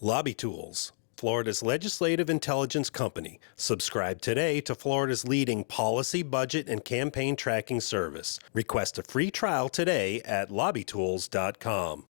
Lobby Tools, Florida's legislative intelligence company. Subscribe today to Florida's leading policy, budget, and campaign tracking service. Request a free trial today at lobbytools.com.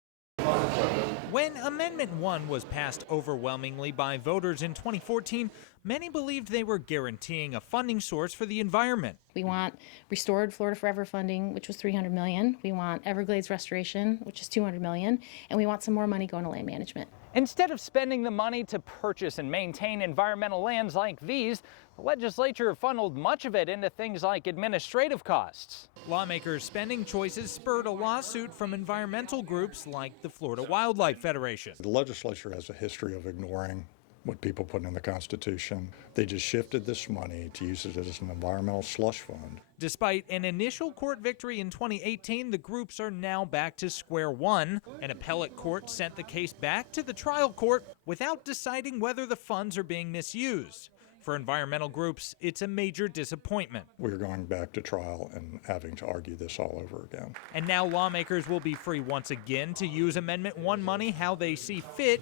When Amendment 1 was passed overwhelmingly by voters in 2014, many believed they were guaranteeing a funding source for the environment. We want restored Florida Forever funding, which was $300 million. We want Everglades restoration, which is $200 million. And we want some more money going to land management. Instead of spending the money to purchase and maintain environmental lands like these, the legislature funneled much of it into things like administrative costs. Lawmakers' spending choices spurred a lawsuit from environmental groups like the Florida Wildlife Federation. The legislature has a history of ignoring what people put in the Constitution. They just shifted this money to use it as an environmental slush fund. Despite an initial court victory in 2018, the groups are now back to square one. An appellate court sent the case back to the trial court without deciding whether the funds are being misused. For environmental groups, it's a major disappointment. We're going back to trial and having to argue this all over again. And now lawmakers will be free once again to use Amendment 1 money how they see fit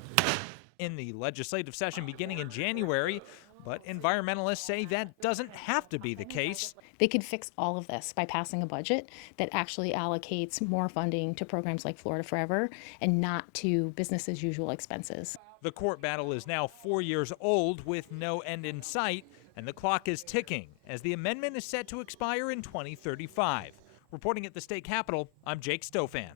in the legislative session beginning in January, but environmentalists say that doesn't have to be the case. They could fix all of this by passing a budget that actually allocates more funding to programs like Florida Forever and not to business as usual expenses. The court battle is now 4 years old with no end in sight, and the clock is ticking as the amendment is set to expire in 2035. Reporting at the state capitol, I'm Jake Stofan.